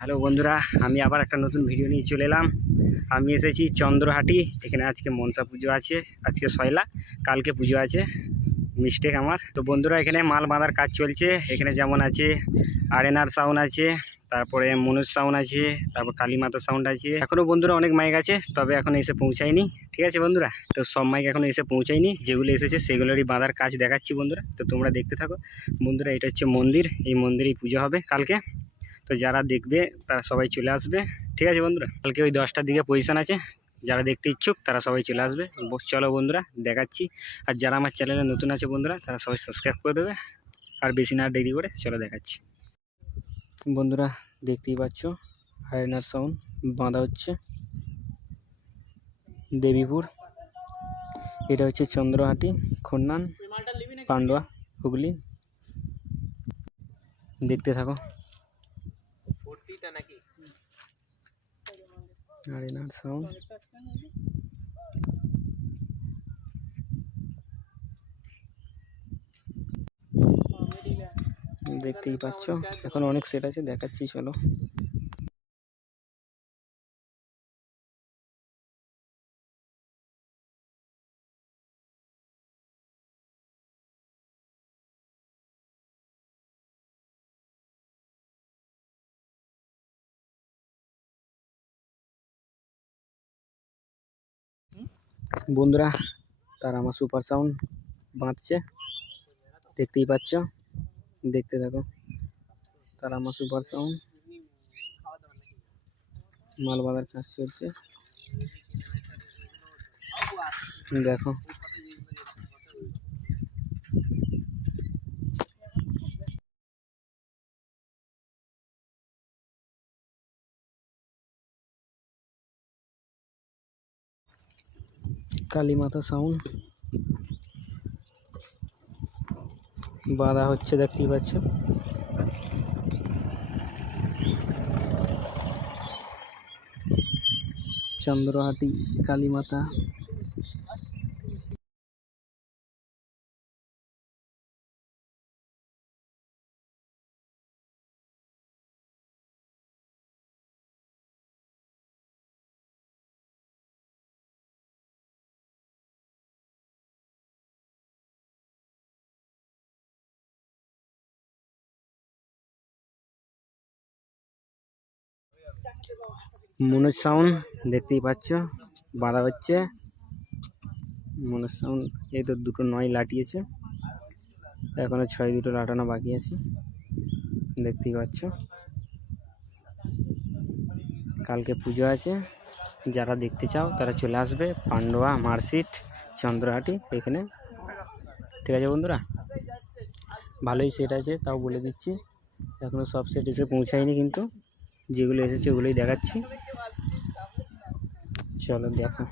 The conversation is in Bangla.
হ্যালো বন্ধুরা, আমি আবার একটা নতুন ভিডিও নিয়ে চলে এলাম। আমি এসেছি চন্দ্রহাটি, এখানে আজকে মনসা পুজো আছে, আজকে সয়লা, কালকে পুজো আছে মিস্টেক আমার। তো বন্ধুরা, এখানে মাল বাঁধার কাজ চলছে, এখানে যেমন আছে আরেনার সাউন্ড আছে, তারপরে মনোজ সাউন্ড আছে, তারপর কালী কালীমাতা সাউন্ড আছে। এখনও বন্ধুরা অনেক মাইক আছে, তবে এখন এসে পৌঁছায়নি, ঠিক আছে বন্ধুরা? তো সব মাইক এখনও এসে পৌঁছায়নি, যেগুলো এসেছে সেগুলোরই বাঁধার কাজ দেখাচ্ছি বন্ধুরা, তো তোমরা দেখতে থাকো। বন্ধুরা, এটা হচ্ছে মন্দির, এই মন্দিরেই পুজো হবে কালকে। তো যারা দেখবে, তারা সবাই চলে আসবে। ঠিক আছে বন্ধুরা? কালকে ওই দশটার দিকে পজিশন আছে। যারা দেখতে ইচ্ছুক, তারা সবাই চলে আসবে। চলো বন্ধুরা, দেখাচ্ছি। আর যারা আমার চ্যানেলে নতুন আছে বন্ধুরা, তারা সবাই সাবস্ক্রাইব করে দেবে। আর বেশি না দেরি করে চলো দেখাচ্ছি। বন্ধুরা, দেখতেই পাচ্ছ? হারেনার সাউন্ড বাঁধা হচ্ছে। দেবীপুর। এটা হচ্ছে চন্দ্রহাটি, খন্নান, পান্ডুয়া, হুগলি। দেখতে থাকো। আরেনার সাউন্ড দেখতেই পাচ্ছ এখন অনেক সেট আছে দেখাচ্ছি চলো। বন্ধুরা, তারা আমার সুপার সাউন্ড বাঁচছে দেখতেই পাচ্ছ? দেখতে থাকো। তারা আমার সুপার সাউন্ড মাল বাঁধার কাজ চলছে। দেখো। কালীমাতা সাউন্ড বাঁধা হচ্ছে দেখতেই পাচ্ছ। চন্দ্রহাটি কালীমাতা। মনোজ সাউন্ড, দেখতেই পাচ্ছ, বাঁধা হচ্ছে। মনোজ সাউন্ড, এই তো দুটো নয় লাটিয়েছে। এখনও ছয় দুটো লাটানো বাকি আছে। দেখতেই পাচ্ছ। কালকে পুজো আছে। যারা দেখতে চাও, তারা চলে আসবে। পান্ডুয়া মার্কশিট চন্দ্রহাটি, এখানে। ঠিক আছে বন্ধুরা? ভালোই সেট আছে, তাও বলে দিচ্ছি। এখনও সব সেট এসে পৌঁছায়নি কিন্তু। যেগুলো এসেছে ওগুলোই দেখাচ্ছি। চলো দেখো।